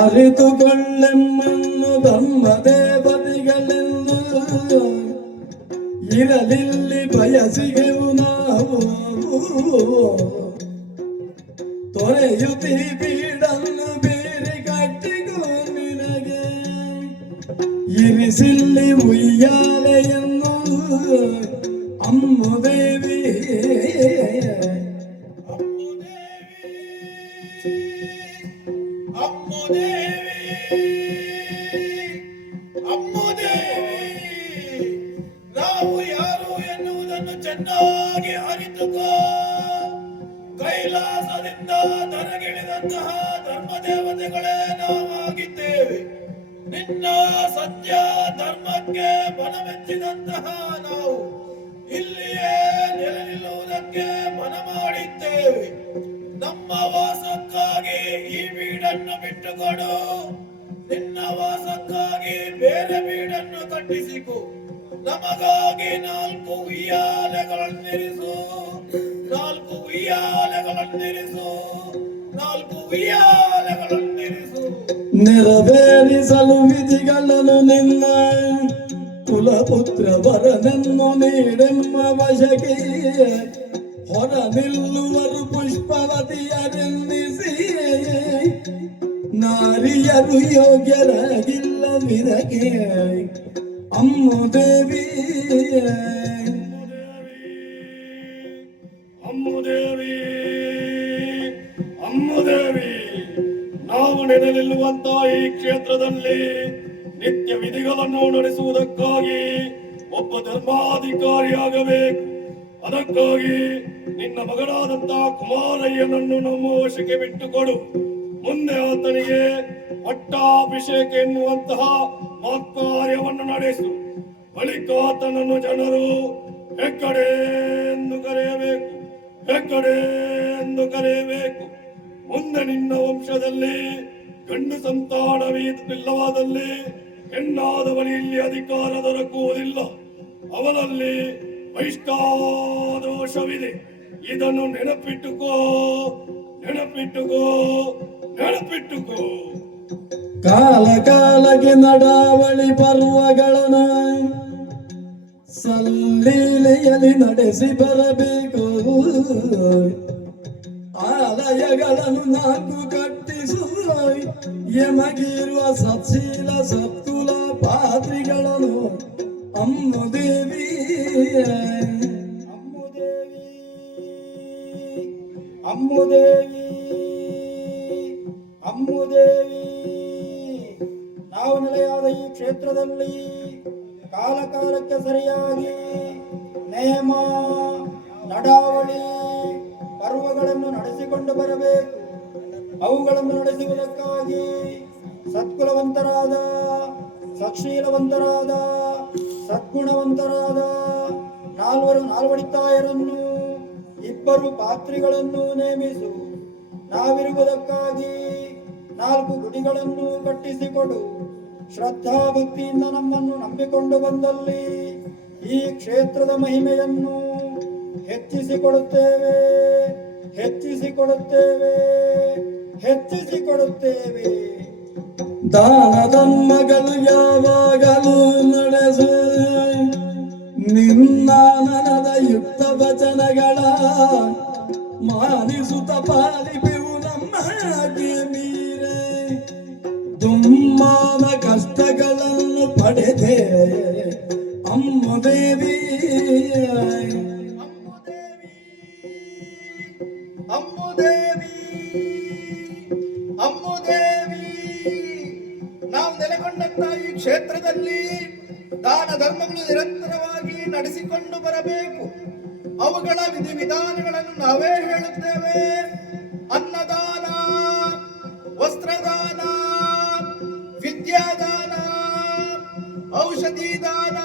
ಅರಿತುಕೊಳ್ಳೆಮ್ಮನ್ನು ಧರ್ಮ ದೇವತೆಗಳೆಂದು ಇರಲಿಲ್ಲಿ ಬಯಸಿಗೆವು ನಾವು ತೊರೆಯುತ್ತಿ ಬೀಡನ್ನು ಬೇರೆ ಕಟ್ಟಿಗೂ ನಿನಗೆ ಇರಿಸಿಲ್ಲಿ ಉಯ್ಯಾಲೆಯನ್ನು ಅಮ್ಮುದೇವಿ ನಾವು ಯಾರು ಎನ್ನುವುದನ್ನು ಚೆನ್ನಾಗಿ ಅರಿತುಕೋ. ಕೈಲಾಸದಿಂದ ಧರೆಗಿಳಿದಂತಹ ಧರ್ಮ ದೇವತೆಗಳೇ ನಾವಾಗಿದ್ದೇವೆ. ನಿನ್ನ ಸತ್ಯ ಧರ್ಮಕ್ಕೆ ಮನಮೆಚ್ಚಿದಂತಹ ನಾವು ಇಲ್ಲಿಯೇ ನೆಲೆ ನಿಲ್ಲುವುದಕ್ಕೆ ಮನ ಮಾಡಿದ್ದೇವೆ. ನಮ್ಮ ವಾಸಕ್ಕಾಗಿ ಈ ಬೀಡನ್ನು ಬಿಟ್ಟುಕೊಡು. ನಿನ್ನ ವಾಸಕ್ಕಾಗಿ ಬೇರೆ ಬೀಡನ್ನು ಕಟ್ಟಿಸಿಕೊ. ನಮಗಾಗಿ 4 ಉಯ್ಯಾಲೆಗಳನ್ನಿರಿಸು. 4 ಉಯ್ಯಾಲೆಗಳನ್ನಿರಿಸು. 4 ಉಯ್ಯಾಲೆಗಳನ್ನಿರಿಸು. ನೆರವೇರಿಸಲು ವಿಧಿಗಳನ್ನು ನಿನ್ನ ಕುಲಪುತ್ರ ವರನನ್ನು ನೀಡೆಮ್ಮ ವಶಕ್ಕೆ ಹೊರ ನಿಲ್ಲುವರು ಪುಷ್ಪವತಿಯರೆನ್ನಿಸಿ ನಾರಿಯರು ಯೋಗ್ಯರಾಗಿಲ್ಲ ವಿರಗೆ ಅಮ್ಮುದೇವಿ. ಅಮ್ಮುದೇವಿ ಅಮ್ಮುದೇವಿ ನಾವು ನೆಲೆ ನಿಲ್ಲುವಂತಹ ಈ ಕ್ಷೇತ್ರದಲ್ಲಿ ನಿತ್ಯ ವಿಧಿಗಳನ್ನು ನಡೆಸುವುದಕ್ಕಾಗಿ ಒಬ್ಬ ಧರ್ಮಾಧಿಕಾರಿಯಾಗಬೇಕು. ಅದಕ್ಕಾಗಿ ನಿನ್ನ ಮಗನಾದಂತಹ ಕುಮಾರಯ್ಯನನ್ನು ನಮ್ಮ ವಶಕ್ಕೆ ಬಿಟ್ಟುಕೊಡು. ಮುಂದೆ ಆತನಿಗೆ ಪಟ್ಟಾಭಿಷೇಕ ಎನ್ನುವಂತಹ ಕಾರ್ಯವನ್ನು ನಡೆಸು. ಬಳಿಕ ಆತನನ್ನು ಜನರು ಹೆಗ್ಗಡೆ ಎಂದು ಕರೆಯಬೇಕು. ಹೆಗ್ಗಡೆ ಎಂದು ಕರೆಯಬೇಕು. ಮುಂದೆ ನಿನ್ನ ವಂಶದಲ್ಲಿ ಗಂಡು ಸಂತಾನವಿಲ್ಲವಾದಲ್ಲಿ ಹೆಣ್ಣಾದವನಿ ಇಲ್ಲಿ ಅಧಿಕಾರ ದೊರಕುವುದಿಲ್ಲ. ಅವನಲ್ಲಿ ವೈಷ್ಣಾದೋಷವಿದೆ. ಇದನ್ನು ನೆನಪಿಟ್ಟುಕೋ, ನೆನಪಿಟ್ಟುಕೋ, ನೆನಪಿಟ್ಟುಕೋ. ಕಾಲ ಕಾಲಕ್ಕೆ ನಡಾವಳಿ ಪರ್ವಗಳನ್ನು ಸಲ್ಲೀಲೆಯಲ್ಲಿ ನಡೆಸಿ ಬರಬೇಕು. ಆಲಯಗಳನ್ನು 4 ಕಟ್ಟಿಸು. ಯಮಗಿರುವ ಸತ್ಶೀಲ ಸತ್ಕುಲ ಪಾತ್ರಿಗಳನ್ನು ಅಮ್ಮುದೇವಿ. ಅಮ್ಮುದೇವಿ ಅಮ್ಮುದೇವಿ ಅಮ್ಮುದೇವಿ ನಾವು ನೆಲೆಯಾದ ಈ ಕ್ಷೇತ್ರದಲ್ಲಿ ಕಾಲ ಕಾಲಕ್ಕೆ ಸರಿಯಾಗಿ ನೇಮ ನಡಾವಳಿ ಪರ್ವಗಳನ್ನು ನಡೆಸಿಕೊಂಡು ಬರಬೇಕು. ಅವುಗಳನ್ನು ನಡೆಸುವುದಕ್ಕಾಗಿ ಸತ್ಕುಲವಂತರಾದ ಸತ್ಶೀಲವಂತರಾದ ಸದ್ಗುಣವಂತರಾದ 4 ನಾಲ್ವಡಿತಾಯರನ್ನು 2 ಪಾತ್ರಿಗಳನ್ನು ನೇಮಿಸು. ನಾವಿರುವುದಕ್ಕಾಗಿ 4 ಗುಡಿಗಳನ್ನು ಕಟ್ಟಿಸಿಕೊಡು. ಶ್ರದ್ಧಾ ಭಕ್ತಿಯಿಂದ ನಮ್ಮನ್ನು ನಂಬಿಕೊಂಡು ಬಂದಲ್ಲಿ ಈ ಕ್ಷೇತ್ರದ ಮಹಿಮೆಯನ್ನು ಹೆಚ್ಚಿಸಿಕೊಡುತ್ತೇವೆ, ಹೆಚ್ಚಿಸಿಕೊಡುತ್ತೇವೆ, ಹೆಚ್ಚಿಸಿಕೊಡುತ್ತೇವೆ. ದಾನ ಧರ್ಮಗಳು ಯಾವಾಗಲೂ ನಡೆಸು. ನಿನ್ನ ನನದ ಯುಕ್ತ ವಚನಗಳ ಮಾನಿಸುತ್ತ ಪಾಲಿಪೆವು ನಮಗೆ ಮೀರೆ. ದುಮ್ಮಾನ ಕಷ್ಟಗಳನ್ನು ಪಡೆದೆ ಅಮ್ಮುದೇವಿ. ಅಮ್ಮುದೇವಿ ಅಮ್ಮುದೇವಿ ನಾವು ನೆಲೆಗೊಂಡಂತ ಈ ಕ್ಷೇತ್ರದಲ್ಲಿ ದಾನ ಧರ್ಮಗಳು ನಿರಂತರವಾಗಿ ನಡೆಸಿಕೊಂಡು ಬರಬೇಕು. ಅವುಗಳ ವಿಧಿವಿಧಾನಗಳನ್ನು ನಾವೇ ಹೇಳುತ್ತೇವೆ. ಅನ್ನದಾನ, ವಸ್ತ್ರದಾನ, ವಿದ್ಯಾದಾನ, ಔಷಧಿ ದಾನ,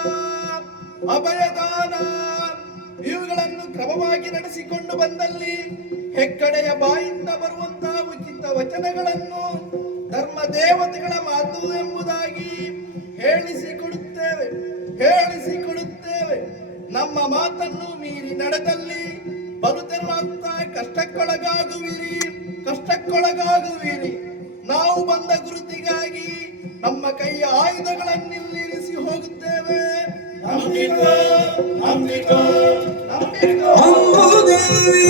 ಅಭಯದಾನ ಇವುಗಳನ್ನು ಕ್ರಮವಾಗಿ ನಡೆಸಿಕೊಂಡು ಬಂದಲ್ಲಿ ಹೆಗ್ಗಡೆಯ ಬಾಯಿಂದ ಬರುವಂತಹ ಉಚಿತ ವಚನಗಳನ್ನು ಧರ್ಮ ದೇವತೆಗಳ ಮಾತು ಎಂಬುದಾಗಿ ಹೇಳಿಸಿಕೊಡುತ್ತೇವೆ, ಹೇಳಿಸಿಕೊಡುತ್ತೇವೆ. ನಮ್ಮ ಮಾತನ್ನು ಮೀರಿ ನಡೆದಲ್ಲಿ ಬರುತ್ತಿರುವಂತ ಕಷ್ಟಕ್ಕೊಳಗಾಗುವಿರಿ. ನಾವು ಬಂದ ಗುರುತಿಗಾಗಿ ನಮ್ಮ ಕೈಯ ಆಯುಧಗಳನ್ನಿಲ್ಲಿರಿಸಿ ಹೋಗುತ್ತೇವೆ. ಅಂಬುದೇವಿ